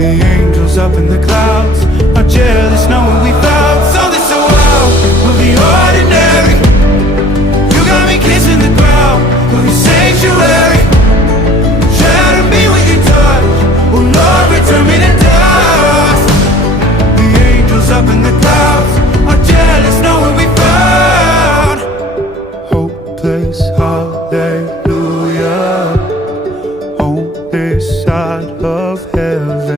The angels up in the clouds are jealous knowing we found